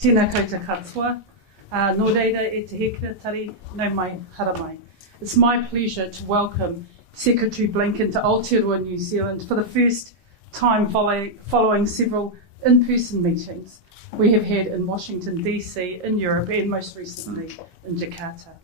Tēnā koutou katoa, nō reira e te hekura tari, nau mai, hara mai. It's my pleasure to welcome Secretary Blinken to Aotearoa, New Zealand for the first time following several in-person meetings we have had in Washington DC, in Europe and most recently in Jakarta.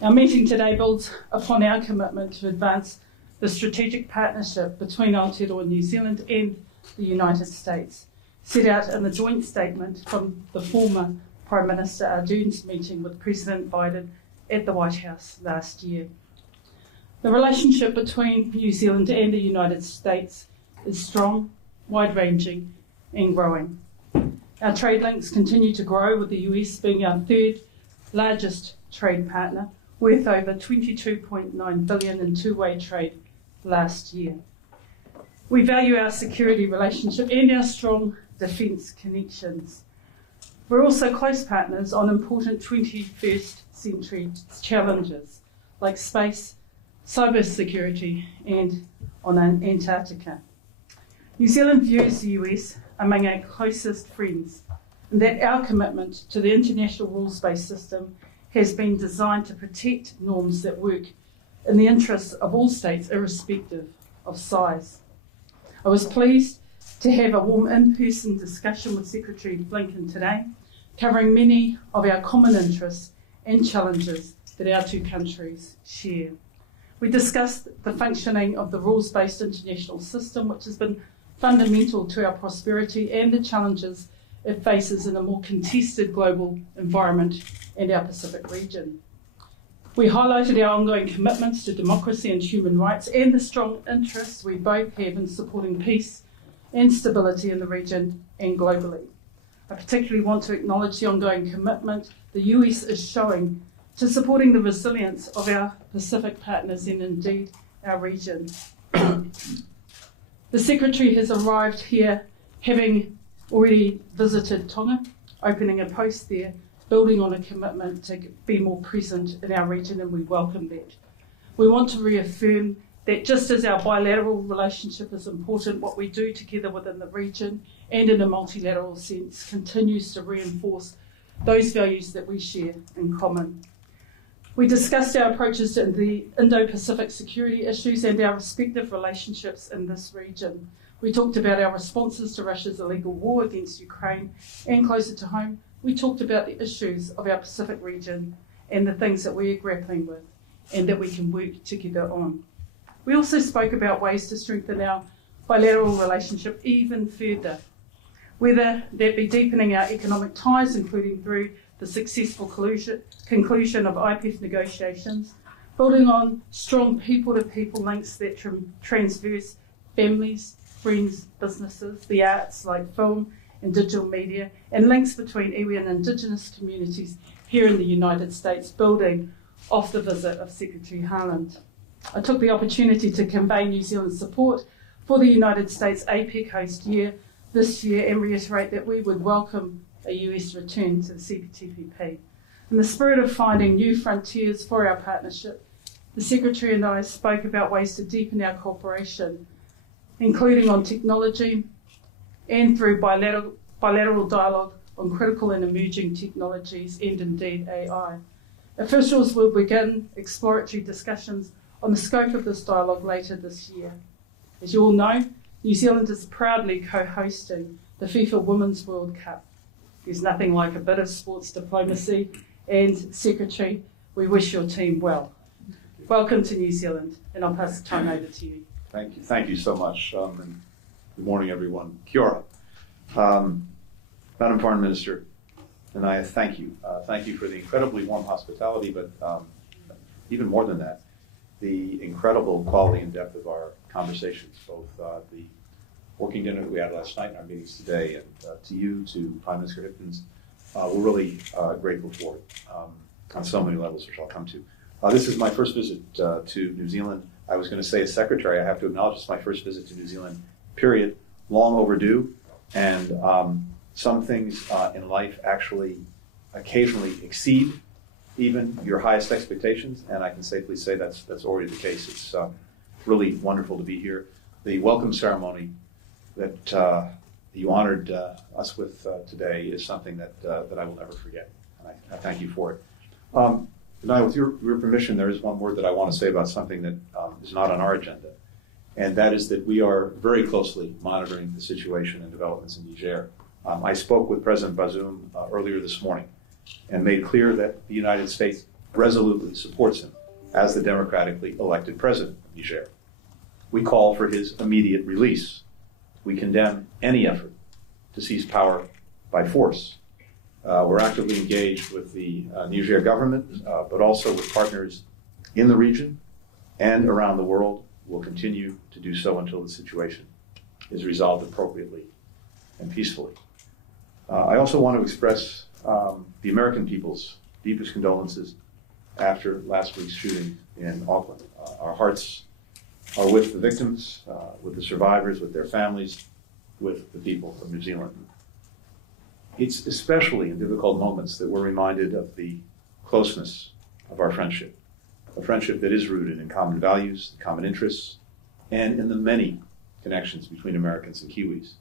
Our meeting today builds upon our commitment to advance the strategic partnership between Aotearoa, New Zealand and the United States, set out in the joint statement from the former Prime Minister Ardern's meeting with President Biden at the White House last year. The relationship between New Zealand and the United States is strong, wide-ranging and growing. Our trade links continue to grow, with the US being our third largest trade partner, worth over $22.9 billion in two-way trade last year. We value our security relationship and our strong defence connections. We're also close partners on important 21st century challenges like space, cyber security and on Antarctica. New Zealand views the US among our closest friends, and that our commitment to the international rules-based system has been designed to protect norms that work in the interests of all states, irrespective of size. I was pleased to have a warm in-person discussion with Secretary Blinken today, covering many of our common interests and challenges that our two countries share. We discussed the functioning of the rules-based international system, which has been fundamental to our prosperity, and the challenges it faces in a more contested global environment and our Pacific region. We highlighted our ongoing commitments to democracy and human rights and the strong interests we both have in supporting peace and stability in the region and globally. I particularly want to acknowledge the ongoing commitment the US is showing to supporting the resilience of our Pacific partners and indeed our region. The Secretary has arrived here having already visited Tonga, opening a post there, building on a commitment to be more present in our region, and we welcome that. We want to reaffirm that just as our bilateral relationship is important, what we do together within the region and in a multilateral sense continues to reinforce those values that we share in common. We discussed our approaches to the Indo-Pacific security issues and our respective relationships in this region. We talked about our responses to Russia's illegal war against Ukraine, and closer to home, we talked about the issues of our Pacific region and the things that we are grappling with and that we can work together on. We also spoke about ways to strengthen our bilateral relationship even further, whether that be deepening our economic ties, including through the successful conclusion of IPEF negotiations, building on strong people-to-people links that transverse families, friends, businesses, the arts like film and digital media, and links between iwi and Indigenous communities here in the United States, building off the visit of Secretary Haaland. I took the opportunity to convey New Zealand's support for the United States APEC host year this year and reiterate that we would welcome a US return to the CPTPP. In the spirit of finding new frontiers for our partnership, the Secretary and I spoke about ways to deepen our cooperation, including on technology and through bilateral dialogue on critical and emerging technologies and indeed AI. Officials will begin exploratory discussions on the scope of this dialogue later this year. As you all know, New Zealand is proudly co-hosting the FIFA Women's World Cup. There's nothing like a bit of sports diplomacy, and Secretary, we wish your team well. Welcome to New Zealand, and I'll pass the time over to you. Thank you so much, and good morning, everyone. Kia ora. Madam Foreign Minister Nanaia, thank you. Thank you for the incredibly warm hospitality, but even more than that, the incredible quality and depth of our conversations, both the working dinner that we had last night and our meetings today, and to you, to Prime Minister Hipkins, we're really grateful for it on so many levels, which I'll come to. This is my first visit to New Zealand. I was going to say as Secretary, I have to acknowledge it's my first visit to New Zealand, period. Long overdue, and some things in life actually occasionally exceed even your highest expectations, and I can safely say that's already the case. It's really wonderful to be here. The welcome ceremony that you honored us with today is something that I will never forget, and I thank you for it. Nanaia, with your permission, there is one word that I want to say about something that is not on our agenda, and that is that we are very closely monitoring the situation and developments in Niger. I spoke with President Bazoum earlier this morning and made clear that the United States resolutely supports him as the democratically elected president of Niger. We call for his immediate release. We condemn any effort to seize power by force. We're actively engaged with the Niger government, but also with partners in the region and around the world. We'll continue to do so until the situation is resolved appropriately and peacefully. I also want to express the American people's deepest condolences after last week's shooting in Auckland. Our hearts are with the victims, with the survivors, with their families, with the people of New Zealand. It's especially in difficult moments that we're reminded of the closeness of our friendship, a friendship that is rooted in common values, common interests, and in the many connections between Americans and Kiwis.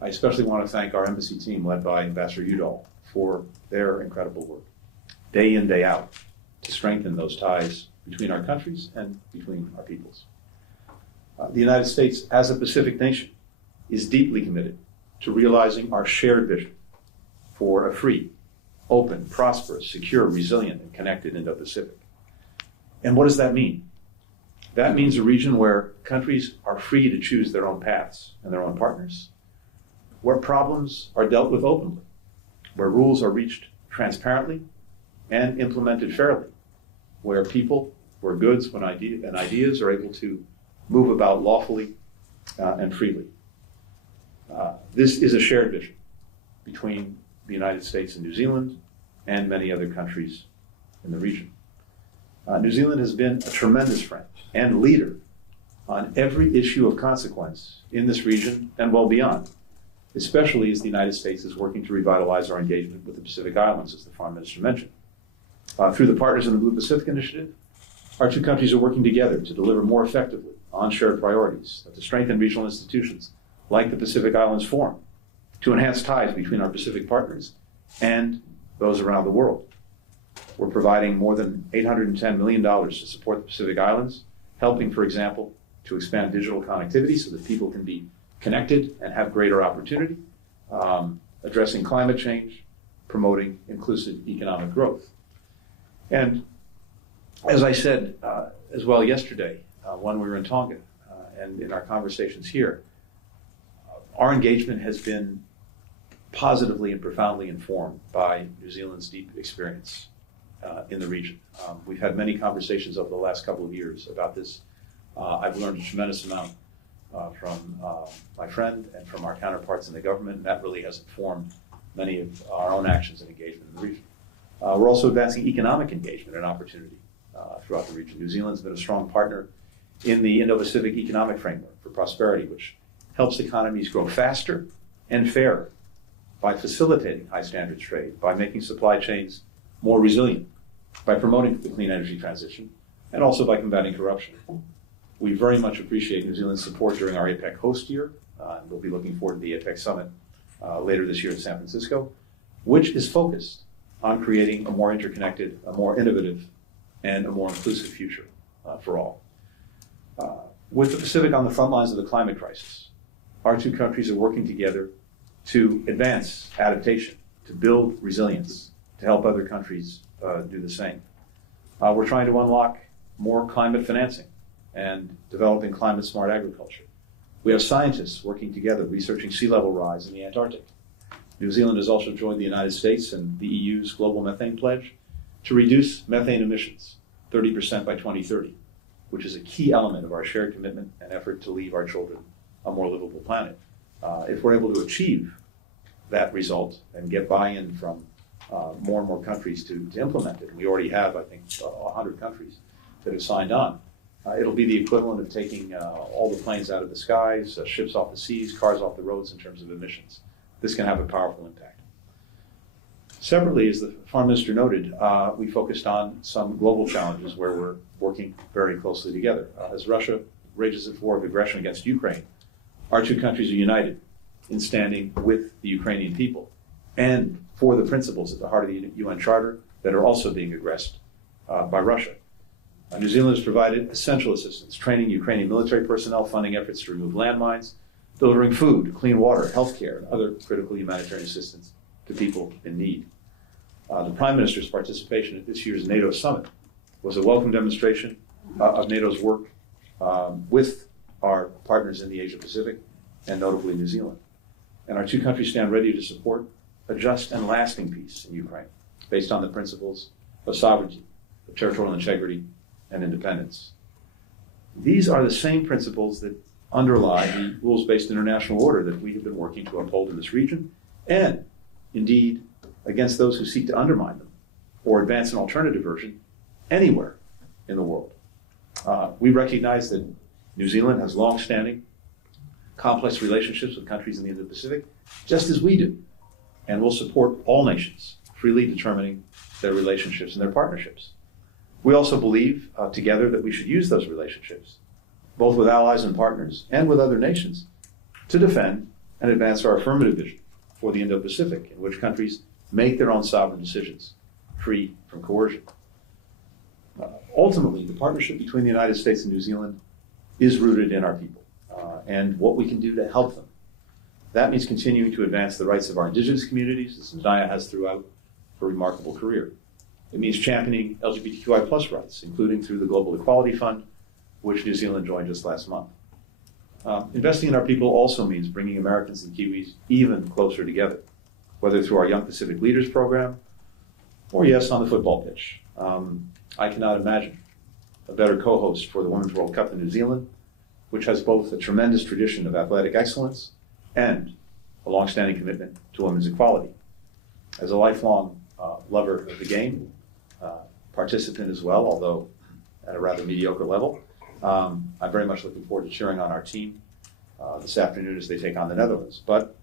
I especially want to thank our embassy team led by Ambassador Udall for their incredible work, day in, day out, to strengthen those ties between our countries and between our peoples. The United States, as a Pacific nation, is deeply committed to realizing our shared vision for a free, open, prosperous, secure, resilient, and connected Indo-Pacific. And what does that mean? That means a region where countries are free to choose their own paths and their own partners, where problems are dealt with openly, where rules are reached transparently and implemented fairly, where people, where goods and ideas are able to move about lawfully and freely. This is a shared vision between the United States and New Zealand and many other countries in the region. New Zealand has been a tremendous friend and leader on every issue of consequence in this region and well beyond, especially as the United States is working to revitalize our engagement with the Pacific Islands, as the Foreign Minister mentioned. Through the Partners in the Blue Pacific Initiative, our two countries are working together to deliver more effectively on shared priorities, to strengthen regional institutions like the Pacific Islands Forum, to enhance ties between our Pacific partners and those around the world. We're providing more than $810 million to support the Pacific Islands, helping, for example, to expand digital connectivity so that people can be connected and have greater opportunity, addressing climate change, promoting inclusive economic growth. And as I said as well yesterday when we were in Tonga and in our conversations here, our engagement has been positively and profoundly informed by New Zealand's deep experience in the region. We've had many conversations over the last couple of years about this. I've learned a tremendous amount from my friend and from our counterparts in the government, and that really has informed many of our own actions and engagement in the region. We're also advancing economic engagement and opportunity throughout the region. New Zealand's been a strong partner in the Indo-Pacific Economic Framework for Prosperity, which helps economies grow faster and fairer by facilitating high standards trade, by making supply chains more resilient, by promoting the clean energy transition, and also by combating corruption. We very much appreciate New Zealand's support during our APEC host year. We'll be looking forward to the APEC summit later this year in San Francisco, which is focused on creating a more interconnected, a more innovative, and a more inclusive future for all. With the Pacific on the front lines of the climate crisis, our two countries are working together to advance adaptation, to build resilience, to help other countries do the same. We're trying to unlock more climate financing and developing climate-smart agriculture. We have scientists working together researching sea level rise in the Antarctic. New Zealand has also joined the United States and the EU's global methane pledge to reduce methane emissions 30% by 2030, which is a key element of our shared commitment and effort to leave our children a more livable planet. If we're able to achieve that result and get buy-in from more and more countries to implement it, and we already have, I think, 100 countries that have signed on, it'll be the equivalent of taking all the planes out of the skies, ships off the seas, cars off the roads in terms of emissions. This can have a powerful impact. Separately, as the Foreign Minister noted, we focused on some global challenges where we're working very closely together. As Russia rages its war of aggression against Ukraine, our two countries are united in standing with the Ukrainian people and for the principles at the heart of the UN Charter that are also being aggressed by Russia. New Zealand has provided essential assistance, training Ukrainian military personnel, funding efforts to remove landmines, delivering food, clean water, healthcare, and other critical humanitarian assistance to people in need. The Prime Minister's participation at this year's NATO summit was a welcome demonstration of NATO's work with our partners in the Asia Pacific, and notably New Zealand. And our two countries stand ready to support a just and lasting peace in Ukraine, based on the principles of sovereignty, of territorial integrity, and independence. These are the same principles that underlie the rules-based international order that we have been working to uphold in this region, and indeed against those who seek to undermine them or advance an alternative version anywhere in the world. We recognize that New Zealand has long-standing, complex relationships with countries in the Indo-Pacific, just as we do, and will support all nations, freely determining their relationships and their partnerships. We also believe together that we should use those relationships, both with allies and partners and with other nations, to defend and advance our affirmative vision for the Indo-Pacific, in which countries make their own sovereign decisions, free from coercion. Ultimately, the partnership between the United States and New Zealand is rooted in our people and what we can do to help them. That means continuing to advance the rights of our indigenous communities, as Nanaia has throughout her remarkable career. It means championing LGBTQI+ rights, including through the Global Equality Fund, which New Zealand joined just last month. Investing in our people also means bringing Americans and Kiwis even closer together, whether through our Young Pacific Leaders program or, yes, on the football pitch. I cannot imagine a better co-host for the Women's World Cup in New Zealand, which has both a tremendous tradition of athletic excellence and a long-standing commitment to women's equality. As a lifelong lover of the game, participant as well, although at a rather mediocre level, I'm very much looking forward to cheering on our team this afternoon as they take on the Netherlands. But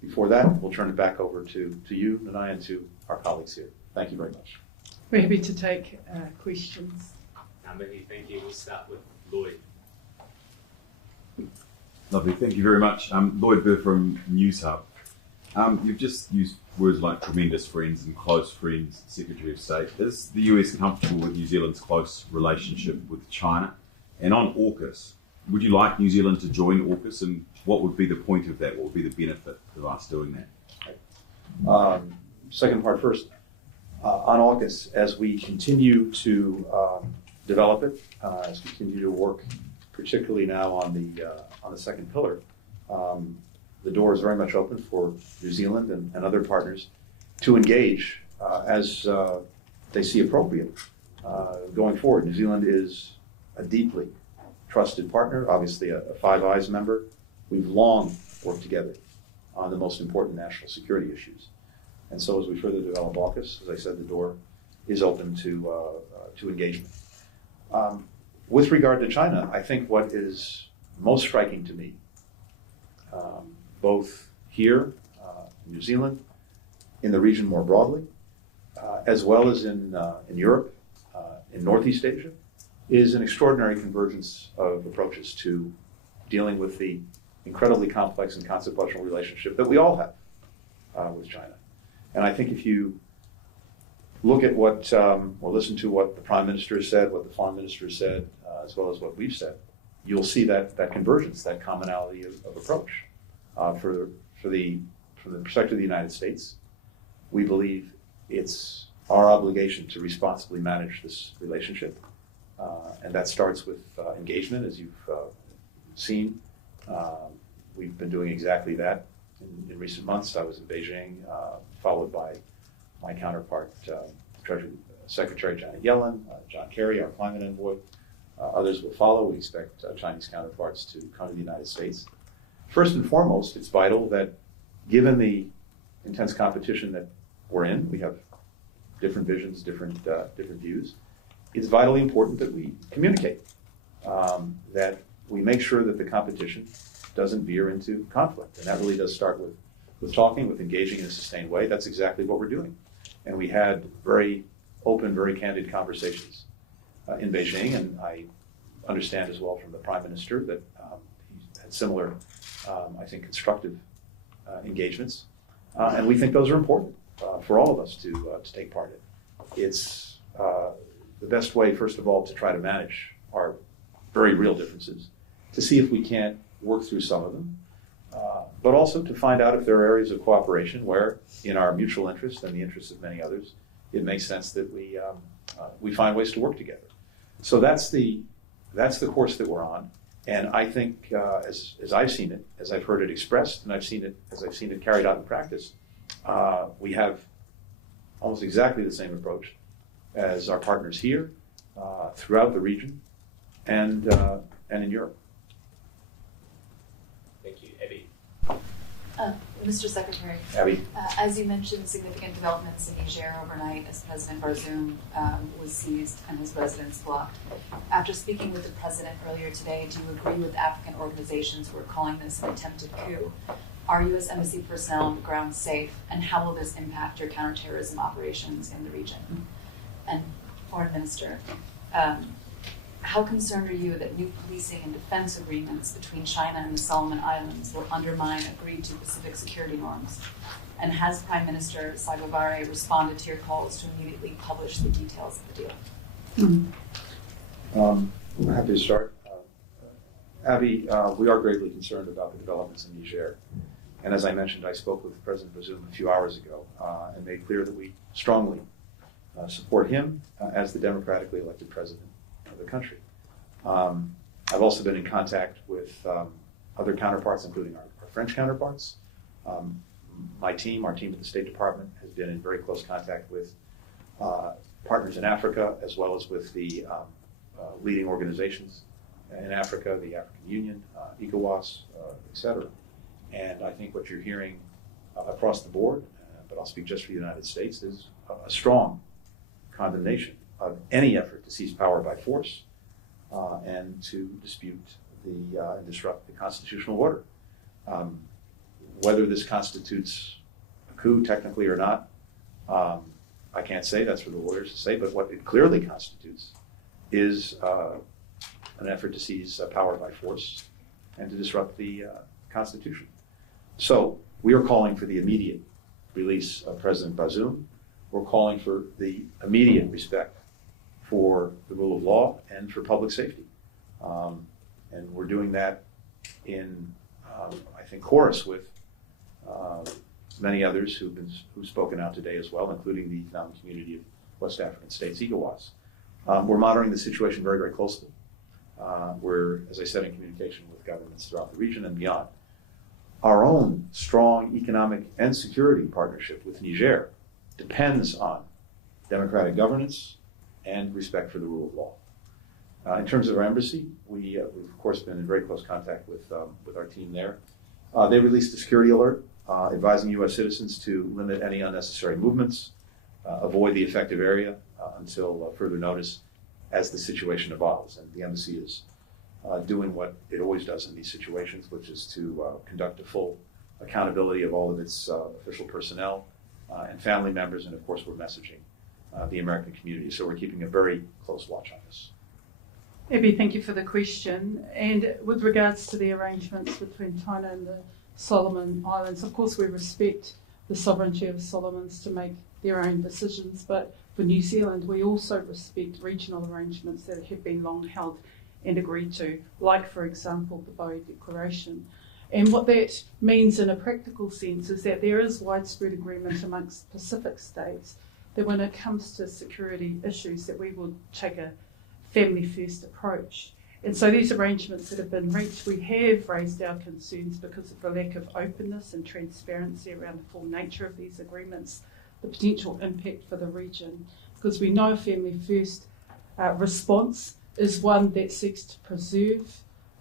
before that, we'll turn it back over to you, Nanaia, and to our colleagues here. Thank you very much. We're happy to take questions. Thank you. We'll start with Lloyd. Lovely, thank you very much. Lloyd Burr from News Hub. You've just used words like tremendous friends and close friends, Secretary of State. Is the US comfortable with New Zealand's close relationship with China? And on AUKUS, would you like New Zealand to join AUKUS, and what would be the point of that? What would be the benefit of us doing that? Second part first. On AUKUS, as we continue to develop it, as we continue to work, particularly now on the second pillar, the door is very much open for New Zealand and other partners to engage as they see appropriate going forward. New Zealand is a deeply trusted partner, obviously a Five Eyes member. We've long worked together on the most important national security issues. And so as we further develop AUKUS, as I said, the door is open to engagement. With regard to China, I think what is most striking to me, both here in New Zealand, in the region more broadly, as well as in Europe, in Northeast Asia, is an extraordinary convergence of approaches to dealing with the incredibly complex and consequential relationship that we all have with China. And I think if you look at what, or listen to what the Prime Minister has said, what the Foreign Minister has said, as well as what we've said, you'll see that convergence, that commonality of approach. From the perspective of the United States, we believe it's our obligation to responsibly manage this relationship. And that starts with engagement, as you've seen. We've been doing exactly that in recent months. I was in Beijing, followed by my counterpart, Treasury Secretary Janet Yellen, John Kerry, our climate envoy. Others will follow. We expect Chinese counterparts to come to the United States. First and foremost, it's vital that, given the intense competition that we're in, we have different visions, different views. It's vitally important that we communicate, that we make sure that the competition doesn't veer into conflict. And that really does start with talking, with engaging in a sustained way. That's exactly what we're doing. And we had very open, very candid conversations in Beijing, and I understand as well from the Prime Minister that he had similar, I think, constructive engagements, and we think those are important for all of us to take part in. It's the best way, first of all, to try to manage our very real differences, to see if we can't work through some of them, but also to find out if there are areas of cooperation where, in our mutual interest and the interest of many others, it makes sense that we find ways to work together. So that's the course that we're on, and I think as I've seen it, as I've heard it expressed, and as I've seen it carried out in practice, we have almost exactly the same approach as our partners here, throughout the region, and in Europe. Thank you. Abby. Mr. Secretary, Abby? as you mentioned, significant developments in Niger overnight as President Bazoum was seized and his residence blocked. After speaking with the President earlier today, do you agree with African organizations who are calling this an attempted coup? Are U.S. Embassy personnel on the ground safe, and how will this impact your counterterrorism operations in the region? And Foreign Minister, how concerned are you that new policing and defense agreements between China and the Solomon Islands will undermine agreed-to Pacific security norms? And has Prime Minister Sagovare responded to your calls to immediately publish the details of the deal? I'm happy to start. Abby, we are greatly concerned about the developments in Niger. And as I mentioned, I spoke with President Bazoum a few hours ago and made clear that we strongly support him as the democratically elected president of the country. I've also been in contact with other counterparts, including our French counterparts. Our team at the State Department has been in very close contact with partners in Africa, as well as with the leading organizations in Africa, the African Union, ECOWAS, et cetera. And I think what you're hearing across the board, but I'll speak just for the United States, is a strong condemnation of any effort to seize power by force and to dispute and disrupt the constitutional order. Whether this constitutes a coup technically or not, I can't say. That's for the lawyers to say. But what it clearly constitutes is an effort to seize power by force and to disrupt the Constitution. So we are calling for the immediate release of President Bazoum. We're calling for the immediate respect for the rule of law and for public safety. And we're doing that in, I think, chorus with many others who've spoken out today as well, including the economic community of West African states, ECOWAS. We're monitoring the situation very, very closely. We're, as I said, in communication with governments throughout the region and beyond. Our own strong economic and security partnership with Niger depends on democratic governance and respect for the rule of law. In terms of our embassy, we've of course been in very close contact with our team there. They released a security alert advising U.S. citizens to limit any unnecessary movements, avoid the affected area until further notice as the situation evolves. And the embassy is doing what it always does in these situations, which is to conduct a full accountability of all of its official personnel and family members, and of course we're messaging the American community. So we're keeping a very close watch on this. Abby, thank you for the question. And with regards to the arrangements between China and the Solomon Islands, of course we respect the sovereignty of Solomons to make their own decisions, but for New Zealand we also respect regional arrangements that have been long held and agreed to, like for example the Boe Declaration. And what that means in a practical sense is that there is widespread agreement amongst Pacific states that when it comes to security issues that we will take a family first approach. And so these arrangements that have been reached, we have raised our concerns because of the lack of openness and transparency around the full nature of these agreements, the potential impact for the region, because we know a family first response is one that seeks to preserve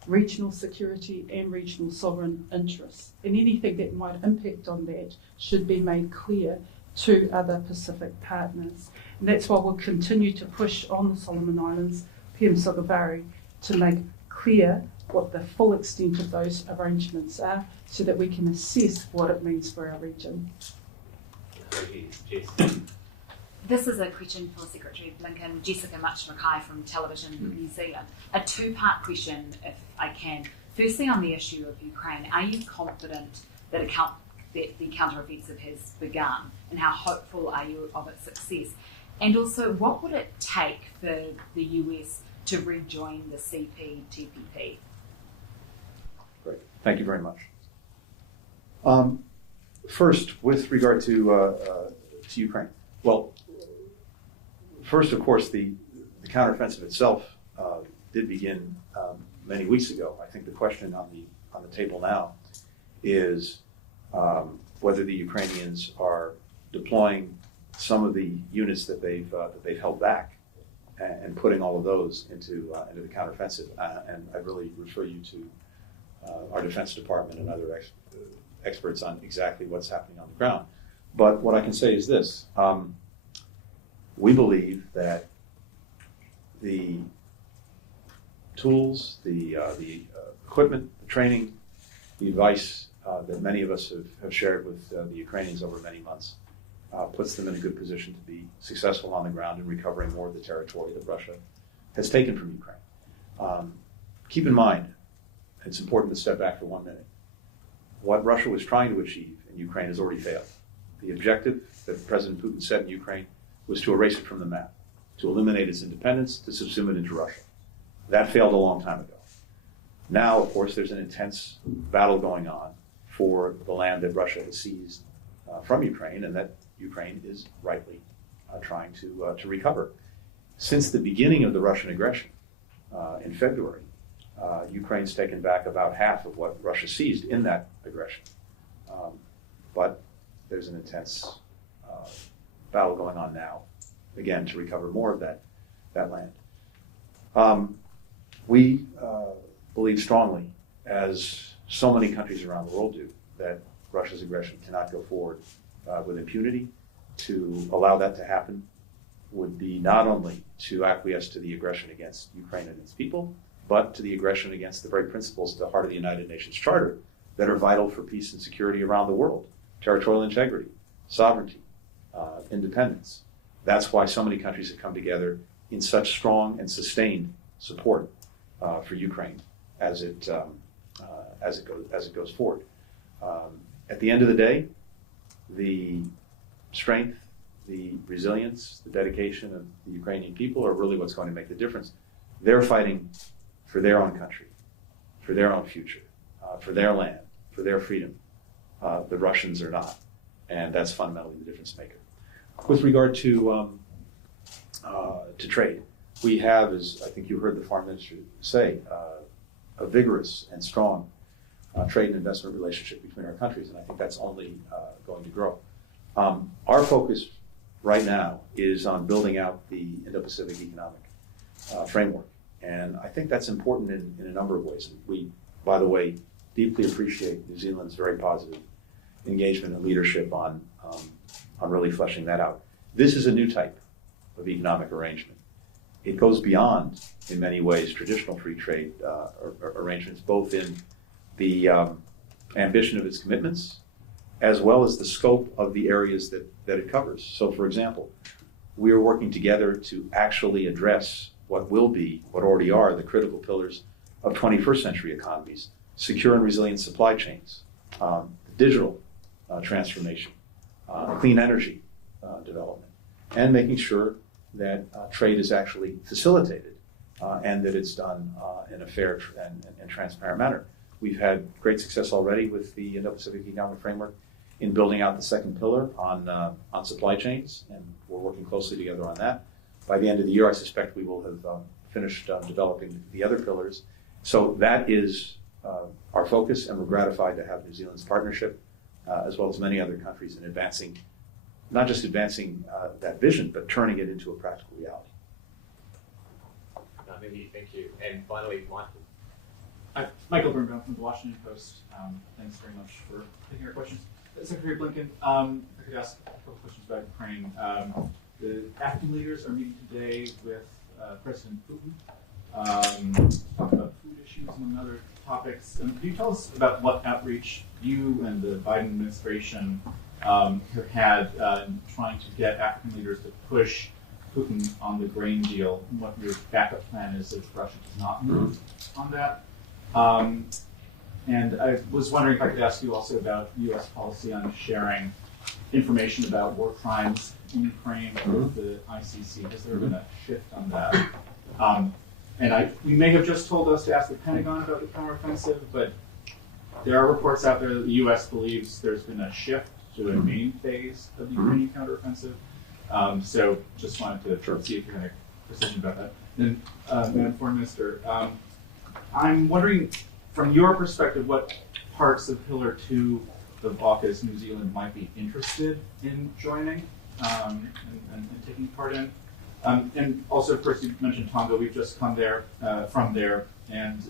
regional security and regional sovereign interests. And anything that might impact on that should be made clear to other Pacific partners. And that's why we'll continue to push on the Solomon Islands, PM Sagovare, to make clear what the full extent of those arrangements are so that we can assess what it means for our region. This is a question for Secretary Blinken. Jessica Mackay from Television New Zealand. A two-part question, if I can. Firstly, on the issue of Ukraine, are you confident that that the counteroffensive has begun, and how hopeful are you of its success? And also, what would it take for the US to rejoin the CPTPP? Great. Thank you very much. First, with regard to Ukraine, well, first, of course, the counteroffensive itself did begin many weeks ago. I think the question on the table now is whether the Ukrainians are deploying some of the units that they've held back and putting all of those into the counteroffensive. And I really refer you to our Defense Department and other experts on exactly what's happening on the ground. But what I can say is this. We believe that the tools, the equipment, the training, the advice that many of us have shared with the Ukrainians over many months puts them in a good position to be successful on the ground in recovering more of the territory that Russia has taken from Ukraine. Keep in mind, it's important to step back for 1 minute. What Russia was trying to achieve in Ukraine has already failed. The objective that President Putin set in Ukraine was to erase it from the map, to eliminate its independence, to subsume it into Russia. That failed a long time ago. Now, of course, there's an intense battle going on for the land that Russia has seized from Ukraine, and that Ukraine is rightly trying to recover. Since the beginning of the Russian aggression in February, Ukraine's taken back about half of what Russia seized in that aggression. But there's an intense battle going on now, again, to recover more of that land. We believe strongly, as so many countries around the world do, that Russia's aggression cannot go forward with impunity. To allow that to happen would be not only to acquiesce to the aggression against Ukraine and its people, but to the aggression against the very principles at the heart of the United Nations Charter that are vital for peace and security around the world: territorial integrity, sovereignty, independence. That's why so many countries have come together in such strong and sustained support for Ukraine as it goes forward. At the end of the day, the strength, the resilience, the dedication of the Ukrainian people are really what's going to make the difference. They're fighting for their own country, for their own future, for their land, for their freedom. The Russians are not, and that's fundamentally the difference maker. With regard to trade, we have, as I think you heard the Foreign Minister say, a vigorous and strong trade and investment relationship between our countries, and I think that's only going to grow. Our focus right now is on building out the Indo-Pacific economic framework, and I think that's important in a number of ways. We, by the way, deeply appreciate New Zealand's very positive engagement and leadership on really fleshing that out. This is a new type of economic arrangement. It goes beyond, in many ways, traditional free trade arrangements, both in the ambition of its commitments, as well as the scope of the areas that it covers. So, for example, we are working together to actually address what already are, the critical pillars of 21st century economies: secure and resilient supply chains, digital transformation, clean energy development, and making sure that trade is actually facilitated and that it's done in a fair and transparent manner. We've had great success already with the Indo-Pacific Economic Framework in building out the second pillar on supply chains, and we're working closely together on that. By the end of the year, I suspect we will have finished developing the other pillars. So that is our focus, and we're gratified to have New Zealand's partnership, as well as many other countries, in advancing, not just advancing that vision, but turning it into a practical reality. Thank you. And finally, Michael. Hi, Michael Birnbaum from the Washington Post. Thanks very much for taking our questions. Secretary Blinken, I could ask a couple questions about Ukraine. The African leaders are meeting today with President Putin, talk about food issues among other topics. Can you tell us about what outreach you and the Biden administration have had in trying to get African leaders to push Putin on the grain deal, and what your backup plan is if Russia does not move on that? And I was wondering if I could ask you also about U.S. policy on sharing information about war crimes in Ukraine with the ICC. Has there been a shift on that? You may have just told us to ask the Pentagon about the counteroffensive, but there are reports out there that the U.S. believes there's been a shift to a main phase of the Ukrainian counteroffensive. So just wanted to see if you had a precision about that. And Madam Foreign Minister, I'm wondering, from your perspective, what parts of Pillar 2 of AUKUS New Zealand might be interested in joining and taking part in? And also, of course, you mentioned Tonga. We've just come there from there, and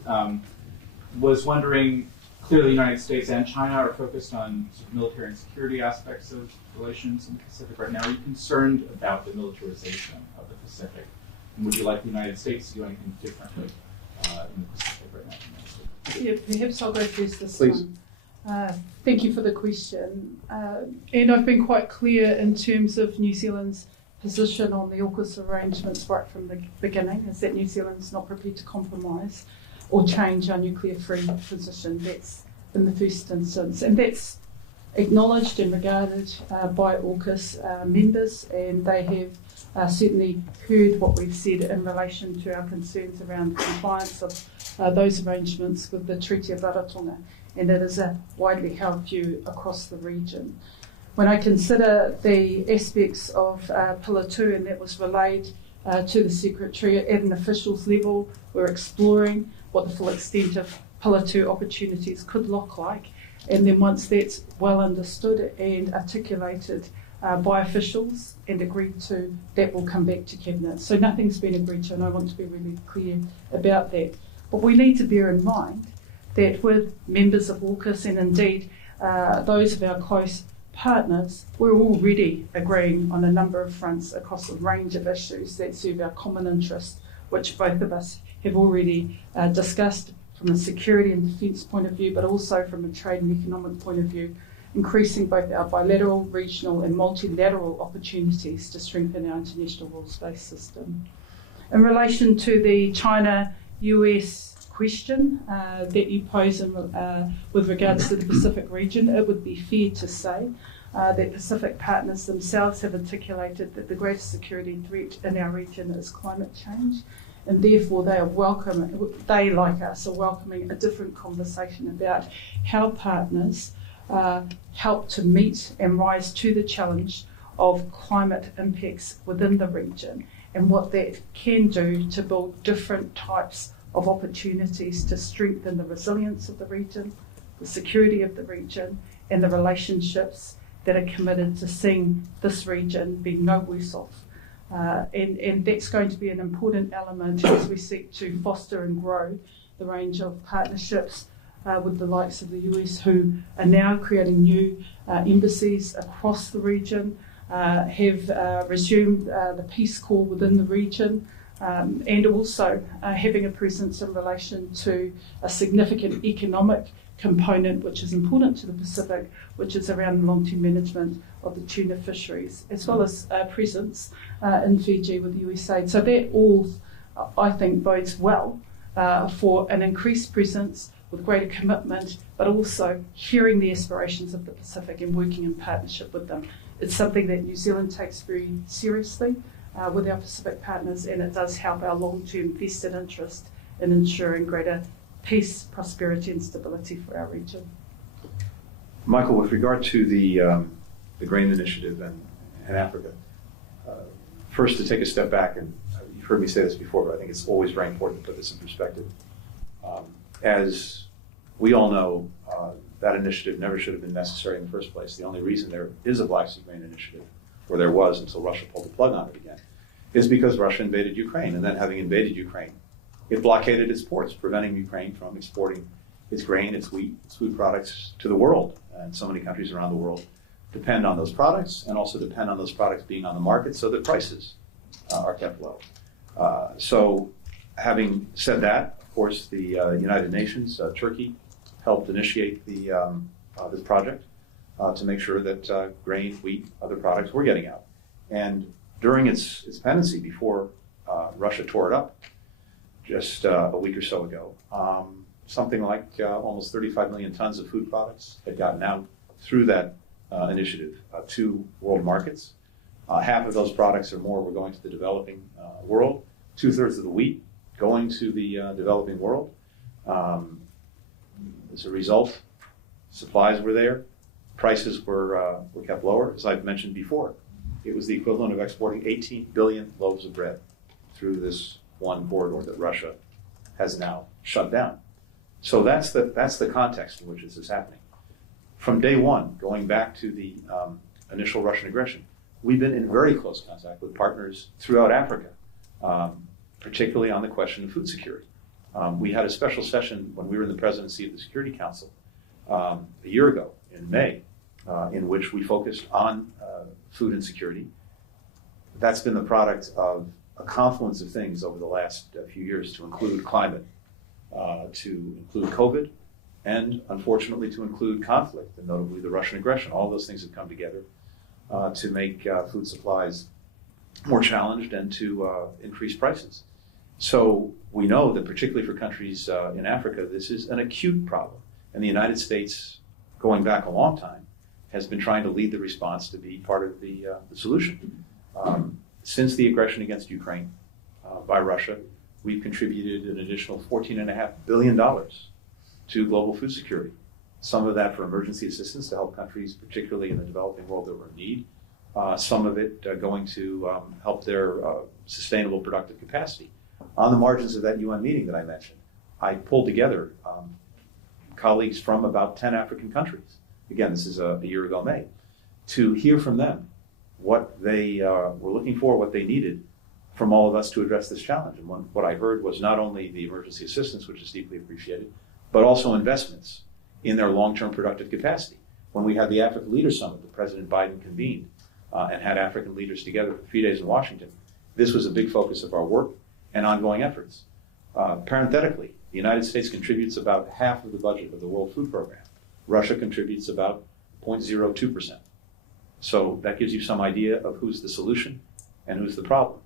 was wondering, clearly the United States and China are focused on sort of military and security aspects of relations in the Pacific right now. Are you concerned about the militarization of the Pacific? And would you like the United States to do anything differently in the Pacific right now? Yeah, perhaps I'll go first this Please. one. Thank you for the question. And I've been quite clear in terms of New Zealand's position on the AUKUS arrangements right from the beginning, is that New Zealand's not prepared to compromise or change our nuclear-free position. That's in the first instance. And that's acknowledged and regarded by AUKUS members, and they have certainly heard what we've said in relation to our concerns around compliance of those arrangements with the Treaty of Rarotonga, and it is a widely held view across the region. When I consider the aspects of Pillar 2, and that was relayed to the Secretary at an officials level, we're exploring what the full extent of Pillar 2 opportunities could look like, and then once that's well understood and articulated by officials and agreed to, that will come back to Cabinet. So nothing's been agreed to, and I want to be really clear about that. But we need to bear in mind that with members of AUKUS and indeed those of our close partners, we're already agreeing on a number of fronts across a range of issues that serve our common interest, which both of us have already discussed from a security and defence point of view, but also from a trade and economic point of view, increasing both our bilateral, regional and multilateral opportunities to strengthen our international rules-based system. In relation to the China-US question that you pose with regards to the Pacific region, it would be fair to say that Pacific partners themselves have articulated that the greatest security threat in our region is climate change, and therefore they, like us, are welcoming a different conversation about how partners help to meet and rise to the challenge of climate impacts within the region, and what that can do to build different types of opportunities to strengthen the resilience of the region, the security of the region, and the relationships that are committed to seeing this region be no worse off. And that's going to be an important element as we seek to foster and grow the range of partnerships with the likes of the US, who are now creating new embassies across the region, have resumed the Peace Corps within the region, and also having a presence in relation to a significant economic component which is important to the Pacific, which is around the long-term management of the tuna fisheries, as well as presence in Fiji with USAID. So that all, I think, bodes well for an increased presence with greater commitment, but also hearing the aspirations of the Pacific and working in partnership with them. It's something that New Zealand takes very seriously with our Pacific partners, and it does help our long-term vested interest in ensuring greater peace, prosperity and stability for our region. Michael, with regard to the grain initiative in Africa, first to take a step back, and you've heard me say this before, but I think it's always very important to put this in perspective. As we all know, that initiative never should have been necessary in the first place. The only reason there is a Black Sea Grain Initiative, or there was until Russia pulled the plug on it again, is because Russia invaded Ukraine, and then having invaded Ukraine, it blockaded its ports, preventing Ukraine from exporting its grain, its wheat, its food products to the world. And so many countries around the world depend on those products, and also depend on those products being on the market so that prices are kept low. So having said that, of course, the United Nations, Turkey, helped initiate this project to make sure that grain, wheat, other products were getting out. And during its pendency, before Russia tore it up, just a week or so ago, something like almost 35 million tons of food products had gotten out through that initiative to world markets. Half of those products or more were going to the developing world. 2/3 of the wheat going to the developing world. As a result, supplies were there, prices were kept lower. As I've mentioned before, it was the equivalent of exporting 18 billion loaves of bread through this one corridor that Russia has now shut down. So that's the context in which this is happening. From day one, going back to the initial Russian aggression, we've been in very close contact with partners throughout Africa, particularly on the question of food security. We had a special session when we were in the presidency of the Security Council a year ago in May, in which we focused on food insecurity. That's been the product of a confluence of things over the last few years, to include climate, to include COVID, and unfortunately to include conflict, and notably the Russian aggression. All those things have come together to make food supplies more challenged and to increase prices. So we know that particularly for countries in Africa, this is an acute problem. And the United States, going back a long time, has been trying to lead the response to be part of the solution. Since the aggression against Ukraine by Russia, we've contributed an additional $14.5 billion to global food security. Some of that for emergency assistance to help countries, particularly in the developing world, that were in need. Some of it going to help their sustainable productive capacity. On the margins of that UN meeting that I mentioned, I pulled together colleagues from about 10 African countries. Again, this is a year ago May, to hear from them what they were looking for, what they needed from all of us to address this challenge. And what I heard was not only the emergency assistance, which is deeply appreciated, but also investments in their long-term productive capacity. When we had the Africa Leaders Summit that President Biden convened and had African leaders together for 3 days in Washington, this was a big focus of our work and ongoing efforts. Parenthetically, the United States contributes about half of the budget of the World Food Program. Russia contributes about 0.02%. So that gives you some idea of who's the solution and who's the problem.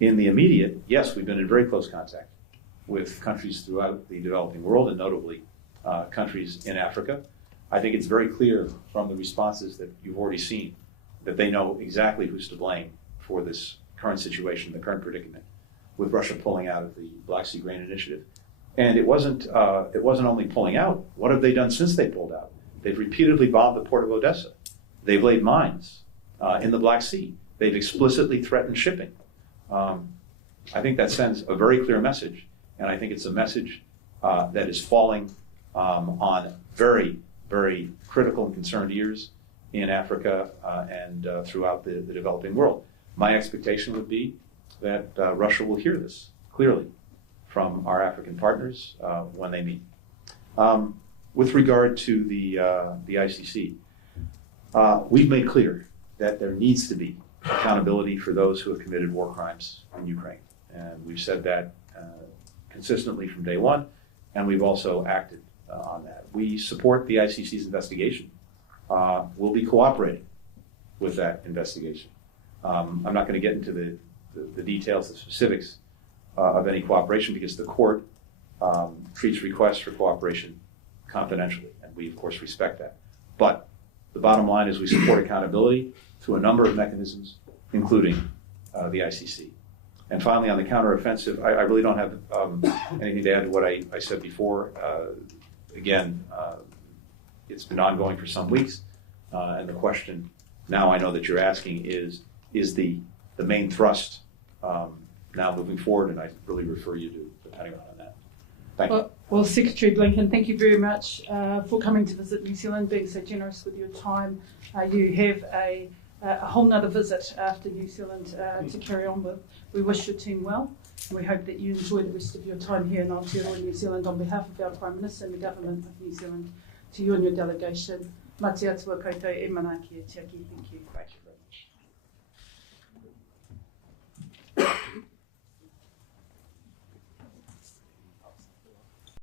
In the immediate, yes, we've been in very close contact with countries throughout the developing world, and notably countries in Africa. I think it's very clear from the responses that you've already seen that they know exactly who's to blame for this current situation, the current predicament, with Russia pulling out of the Black Sea Grain Initiative. And it wasn't only pulling out. What have they done since they pulled out? They've repeatedly bombed the port of Odessa. They've laid mines in the Black Sea. They've explicitly threatened shipping. I think that sends a very clear message, and I think it's a message that is falling on very, very critical and concerned ears in Africa and throughout the developing world. My expectation would be that Russia will hear this clearly from our African partners when they meet. With regard to the ICC, we've made clear that there needs to be accountability for those who have committed war crimes in Ukraine. And we've said that consistently from day one, and we've also acted on that. We support the ICC's investigation. We'll be cooperating with that investigation. I'm not going to get into the details, the specifics of any cooperation, because the court treats requests for cooperation confidentially, and we of course respect that. But the bottom line is we support accountability through a number of mechanisms, including the ICC. And finally, on the counteroffensive, I really don't have anything to add to what I said before. Again, it's been ongoing for some weeks, and the question now I know that you're asking is the main thrust now moving forward, and I really refer you to the Pentagon on that. Thank you. Well, Secretary Blinken, thank you very much for coming to visit New Zealand, being so generous with your time. You have a whole nother visit after New Zealand to carry on with. We wish your team well, and we hope that you enjoy the rest of your time here in Aotearoa, New Zealand. On behalf of our Prime Minister and the Government of New Zealand, to you and your delegation, mate atua koutou e mana ki e te aki. Thank you. Thank you very much.